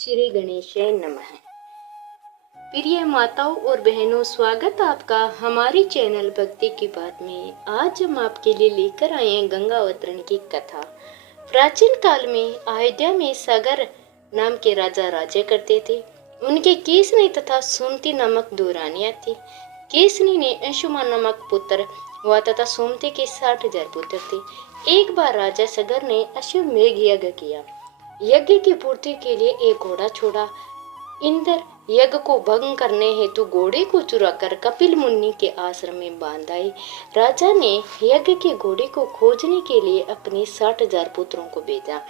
श्री गणेशाय नमः। प्रिय माताओं और बहनों, स्वागत आपका हमारी चैनल भक्ति की बात में। आज हम आपके लिए लेकर आए हैं गंगा अवतरण की कथा। प्राचीन काल में अयोध्या में सागर नाम के राजा राज्य करते थे। उनके केसनी तथा सुमति नामक दो रानियां थी। केसनी ने अंशुमान नामक पुत्र हुआ तथा सुमति के 60,000 पुत्र थे। एक बार राजा सागर ने अश्वमेध यज्ञ किया। यज्ञ की पूर्ति के लिए एक घोड़ा छोड़ा। इंद्र यज्ञ को भंग करने हेतु घोड़े को चुराकर कपिल मुनि के आश्रम में बांध आए। राजा ने यज्ञ के घोड़े को खोजने के लिए अपने 60,000 पुत्रों को भेजा।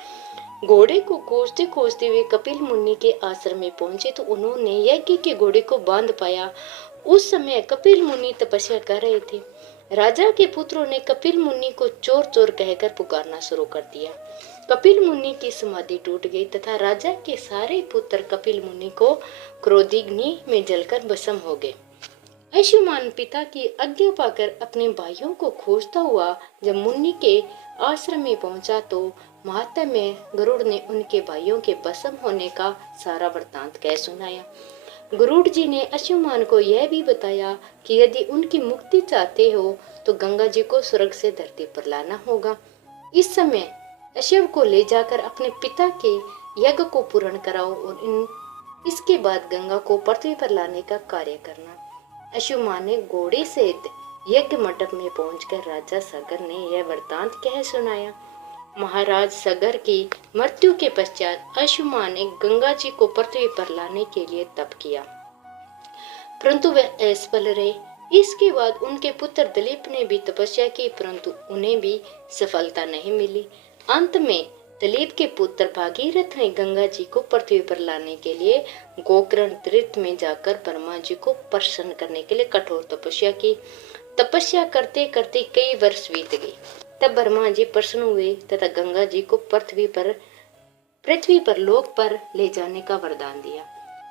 घोड़े को खोजते खोजते वे कपिल मुनि के आश्रम में पहुंचे तो उन्होंने यज्ञ के घोड़े को बांध पाया। उस समय कपिल मुनि तपस्या कर रहे थे। राजा के पुत्रों ने कपिल मुनि को चोर चोर कहकर पुकारना शुरू कर दिया। कपिल मुनि की समाधि टूट गई तथा राजा के सारे पुत्र कपिल मुनि को क्रोधाग्नि में जलकर भस्म हो गए। अंशुमान पिता की आज्ञा पाकर अपने भाइयों को खोजता हुआ जब मुनि के आश्रम में पहुंचा तो महात्मा में गरुड़ ने उनके भाइयों के भस्म होने का सारा वृत्तांत कह सुनाया। गरुड़ जी ने अंशुमान को यह भी बताया कि यदि उनकी मुक्ति चाहते हो तो गंगा जी को स्वर्ग से धरती पर लाना होगा। इस समय अश्व को ले जाकर अपने पिता के यज्ञ को पूर्ण कराओ और इसके बाद गंगा को पृथ्वी पर लाने का कार्य करना। अंशुमान ने घोड़े सहित यज्ञ मंडप में पहुंचकर राजा सागर ने यह वृत्तांत कह सुनाया। महाराज सागर की मृत्यु के पश्चात अंशुमान ने गंगा जी को पृथ्वी पर लाने के लिए तप किया, परंतु वे असफल रहे। इसके बाद उनके पुत्र दिलीप ने भी तपस्या की, परंतु उन्हें भी सफलता नहीं मिली। अंत में दिलीप के पुत्र भागीरथ ने गंगा जी को पृथ्वी पर लाने के लिए गोकर्ण तीर्थ में जाकर ब्रह्मा जी को प्रसन्न करने के लिए कठोर तपस्या की। तपस्या करते करते कई वर्ष बीत गए। तब ब्रह्मा जी प्रसन्न हुए तथा गंगा जी को पृथ्वी पर लोक पर ले जाने का वरदान दिया।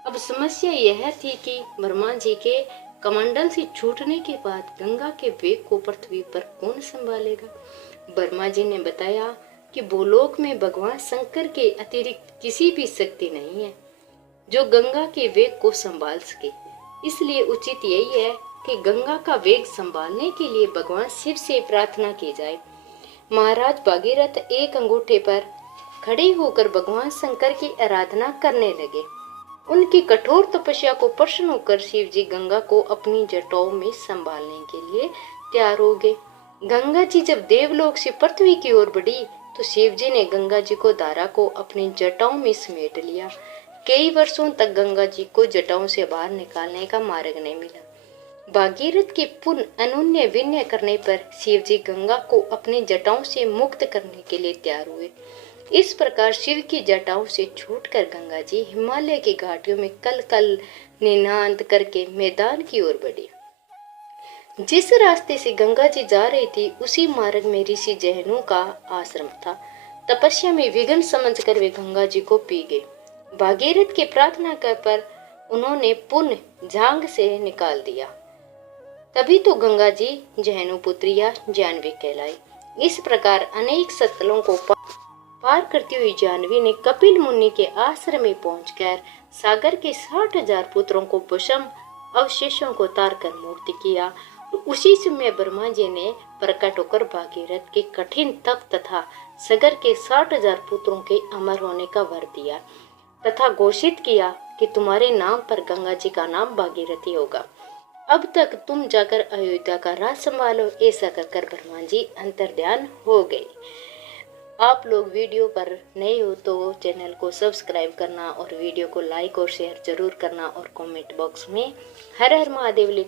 अब समस्या यह थी कि ब्रह्मा जी के कमंडल से छूटने के बाद गंगा के वेग को पृथ्वी पर कौन संभालेगा। ब्रह्मा जी ने बताया कि भूलोक में भगवान शंकर के अतिरिक्त किसी भी शक्ति नहीं है जो गंगा के वेग को संभाल सके। इसलिए उचित यही है कि गंगा का वेग संभालने के लिए भगवान शिव से प्रार्थना की जाए। महाराज भागीरथ एक अंगूठे पर खड़े होकर भगवान शंकर की आराधना करने लगे। उनकी कठोर तपस्या को प्रसन्न होकर शिव जी गंगा को अपनी जटाओं में संभालने के लिए तैयार हो गए। गंगा जी जब देवलोक से पृथ्वी की ओर बढ़ी तो शिव जी ने गंगा जी को धारा को अपनी जटाओं में समेट लिया। कई वर्षों तक गंगा जी को जटाओं से बाहर निकालने का मार्ग नहीं मिला। भागीरथ के पुण्य अनन्य विनय करने पर शिव जी गंगा को अपने जटाओं से मुक्त करने के लिए तैयार हुए। इस प्रकार शिव की जटाओं से छूटकर गंगा जी हिमालय की घाटियों में कल कल निनाद करके मैदान की ओर बढ़ी। जिस रास्ते से गंगा जी जा रही थी उसी मार्ग में ऋषि जहनु का आश्रम था। तपस्या में विघ्न समझकर वे गंगा जी को पी गए। भागीरथ के प्रार्थना कर पर उन्होंने पुण्य झांग से निकाल दिया। तभी तो गंगा जी जहनु पुत्री या जानवी कहलाई। इस प्रकार अनेक सतलों को पार करती हुई जानवी ने कपिल मुनि के आश्रम में पहुंचकर सागर के 60,000 पुत्रों को भस्म अवशेषों को तार कर मुक्त किया। उसी समय ब्रह्मा जी ने प्रकट होकर भागीरथ के कठिन तप तथा सागर के 60,000 पुत्रों के अमर होने का वर दिया तथा घोषित किया कि तुम्हारे नाम पर गंगा जी का नाम भागीरथी होगा। अब तक तुम जाकर अयोध्या का राज संभालो। ऐसा कर ब्रह्मा जी अंतर्ध्यान हो गए। आप लोग वीडियो पर नए हो तो चैनल को सब्सक्राइब करना और वीडियो को लाइक और शेयर जरूर करना और कमेंट बॉक्स में हर हर महादेव लिखना।